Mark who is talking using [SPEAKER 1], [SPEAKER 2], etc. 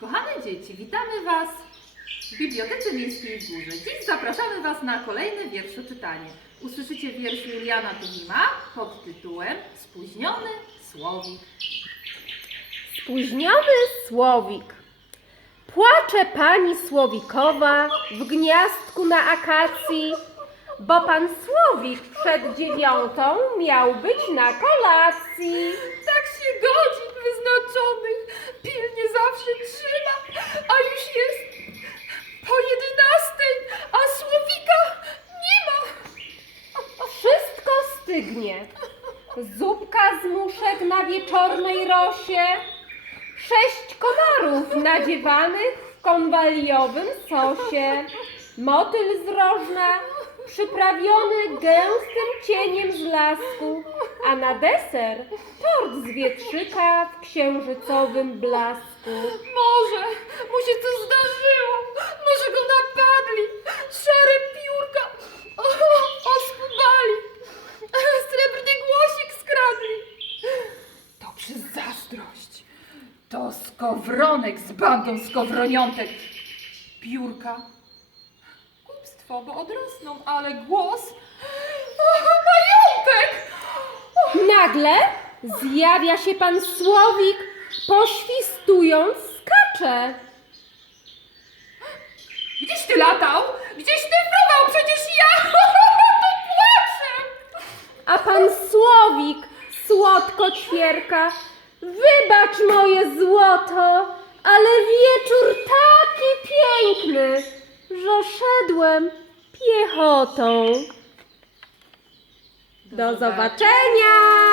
[SPEAKER 1] Kochane dzieci, witamy Was w Bibliotece Miejskiej w Górze. Dziś zapraszamy Was na kolejne wierszoczytanie. Usłyszycie wiersz Juliana Tunima pod tytułem Spóźniony słowik.
[SPEAKER 2] Spóźniony słowik. Płacze pani słowikowa w gniazdku na akacji, bo pan słowik przed dziewiątą miał być na kolacji.
[SPEAKER 1] Tak się godzin wyznaczonych
[SPEAKER 2] Stygnie. Zupka z muszek na wieczornej rosie, sześć komarów nadziewanych w konwaliowym sosie, motyl z rożna przyprawiony gęstym cieniem z lasku, a na deser tort z wietrzyka w księżycowym blasku.
[SPEAKER 1] Może mu się to zdarzyło, to skowronek z bandą skowroniątek. Piórka, głupstwo, bo odrosną, ale głos, o, majątek.
[SPEAKER 2] Nagle zjawia się pan słowik, poświstując skacze.
[SPEAKER 1] Gdzieś ty latał? Gdzieś ty fruwał? Przecież ja to płaczę.
[SPEAKER 2] A pan Słowik słodko ćwierka. Wybacz moje złoto, ale wieczór taki piękny, że szedłem piechotą. Do zobaczenia!